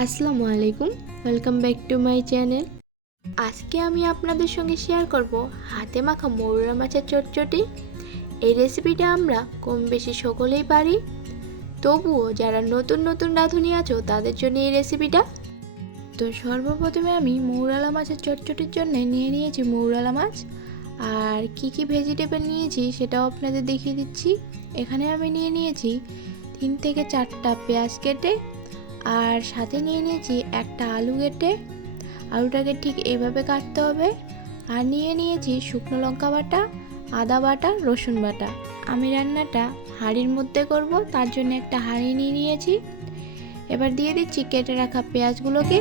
আসসালামু আলাইকুম, welcome back to my channel. আজকে আমি আপনাদের সঙ্গে শেয়ার করব হাতে মাখা মৌরলা মাছের চটচটি। এই রেসিপিটা আমরা কম বেশি সকলেই পারি, তবুও যারা নতুন নতুন রাঁধুনি আছো তাদের জন্য এই রেসিপিটা। তো সর্বপ্রথমে আমি মৌরলা মাছের চটচটির জন্য নিয়ে নিয়েছি মৌরলা মাছ, আর কি কি ভেজিটেবল নিয়েছি সেটাও আপনাদের দেখিয়ে দিচ্ছি। এখানে আমি নিয়ে নিয়েছি 3 থেকে 4টা পেঁয়াজ কেটে, আর সাথে নিয়ে নিয়েছি একটা আলু কেটে। আলুটাকে ঠিক এইভাবে কাটতে হবে। আর নিয়ে নিয়েছি শুকনো লঙ্কা বাটা, আদা বাটা, রসুন বাটা। আমি রান্নাটা হাঁড়ির মধ্যে করব, তার জন্য একটা হাঁড়ি নিয়ে নিয়েছি। এবার দিয়ে দিচ্ছি কেটে রাখা পেঁয়াজগুলোকে,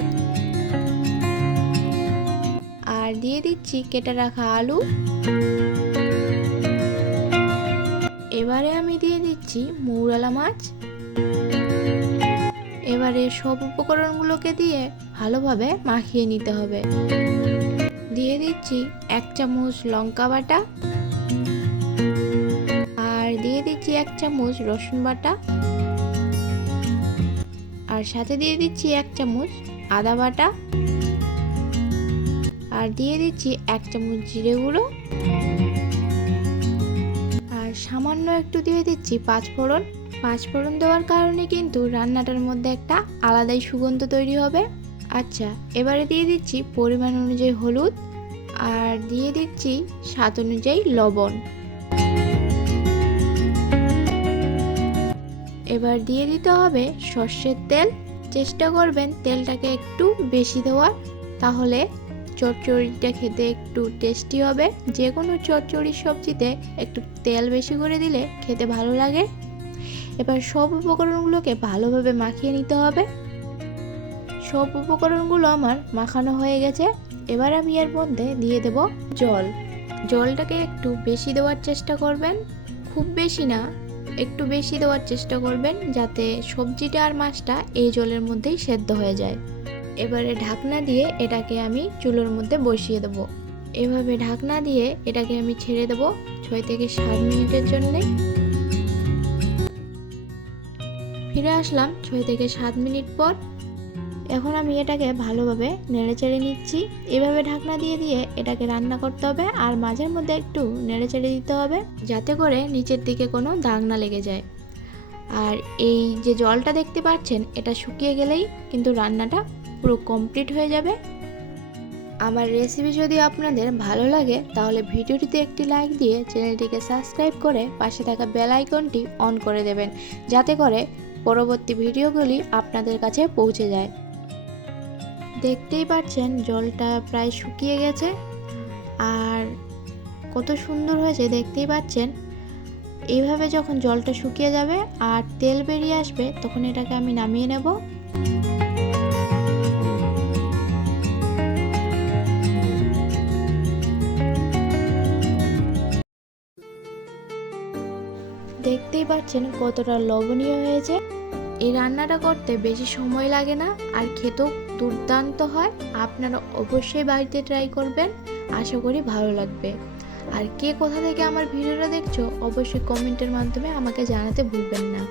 আর দিয়ে দিচ্ছি কেটে রাখা আলু। এবারে আমি দিয়ে দিচ্ছি মৌরলা মাছ। এবারে সব উপকরণগুলোকে দিয়ে ভালোভাবে মাখিয়ে নিতে হবে। দিয়ে দিচ্ছি 1 চামচ লঙ্কা বাটা, আর দিয়ে দিচ্ছি 1 চামচ রসুন বাটা, আর সাথে দিয়ে দিচ্ছি 1 চামচ আদা বাটা, আর দিয়ে দিচ্ছি 1 চামচ জিরে গুঁড়ো, আর সামান্য একটু দিয়ে দিচ্ছি 5 ফোড়ন। 5 ফোড়ন দেওয়ার কারণে কিন্তু রান্নাটার মধ্যে একটা আলাদাই সুগন্ধ তৈরি হবে। আচ্ছা, এবারে দিয়ে দিচ্ছি পরিমাণ অনুযায়ী হলুদ, আর দিয়ে দিচ্ছি স্বাদ অনুযায়ী লবণ। এবার দিয়ে দিতে হবে সর্ষের তেল। চেষ্টা করবেন তেলটাকে একটু বেশি দেওয়ার, তাহলে চচ্চড়িটা খেতে একটু টেস্টি হবে। যে কোনো চচ্চড়ির সবজিতে একটু তেল বেশি করে দিলে খেতে ভালো লাগে। এবার সব উপকরণগুলোকে ভালোভাবে মাখিয়ে নিতে হবে। সব উপকরণগুলো আমার মাখানো হয়ে গেছে। এবার আমি এর মধ্যে দিয়ে দেব জল। জলটাকে একটু বেশি দেওয়ার চেষ্টা করবেন, খুব বেশি না, একটু বেশি দেওয়ার চেষ্টা করবেন, যাতে সবজিটা আর মাছটা এই জলের মধ্যেই সেদ্ধ হয়ে যায়। এবারে ঢাকনা দিয়ে এটাকে আমি চুলোর মধ্যে বসিয়ে দেব। এভাবে ঢাকনা দিয়ে এটাকে আমি ছেড়ে দেব 6 থেকে 7 মিনিটের জন্য। ফিরে আসলাম 6 থেকে 7 মিনিট পর। এখন আমি এটাকে ভালোভাবে নেড়েচেড়ে নিচ্ছি। এভাবে ঢাকনা দিয়ে দিয়ে এটাকে রান্না করতে হবে, আর মাঝের মধ্যে একটু নেড়েচেড়ে দিতে হবে, যাতে করে নিচের দিকে কোনো দাগ না লেগে যায়। আর এই যে জলটা দেখতে পাচ্ছেন, এটা শুকিয়ে গেলেই কিন্তু রান্নাটা পুরো কমপ্লিট হয়ে যাবে। আমার রেসিপি যদি আপনাদের ভালো লাগে তাহলে ভিডিওটিতে একটি লাইক দিয়ে চ্যানেলটিকে সাবস্ক্রাইব করে পাশে থাকা বেল আইকনটি অন করে দেবেন, যাতে করে পরবর্তী ভিডিওগুলি আপনাদের কাছে পৌঁছে যায়। দেখতেই পাচ্ছেন জলটা প্রায় শুকিয়ে গেছে, আর কত সুন্দর হয়েছে দেখতেই পাচ্ছেন। এইভাবে যখন জলটা শুকিয়ে যাবে আর তেল বেরিয়ে আসবে, তখন এটাকে আমি নামিয়ে নেব। দেখতেই পাচ্ছেন কতটা লবণীয় হয়েছে। এই রান্নাটা করতে বেশি সময় লাগে না, আর খেতেও দুর্দান্ত হয়। আপনারা অবশ্যই বাড়িতে ট্রাই করবেন, আশা করি ভালো লাগবে। আর কে কোথা থেকে আমার ভিডিওটা দেখছো অবশ্যই কমেন্টের মাধ্যমে আমাকে জানাতে ভুলবেন না।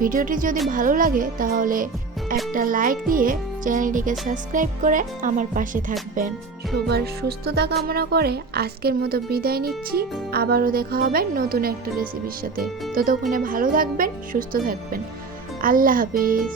ভিডিওটি যদি ভালো লাগে তাহলে একটা লাইক দিয়ে চ্যানেলটিকে সাবস্ক্রাইব করে আমার পাশে থাকবেন। সবার সুস্থতা কামনা করে আজকের মতো বিদায় নিচ্ছি। আবারও দেখা হবে নতুন একটা রেসিপির সাথে। ততক্ষণে ভালো থাকবেন, সুস্থ থাকবেন। আল্লাহ হাফিজ।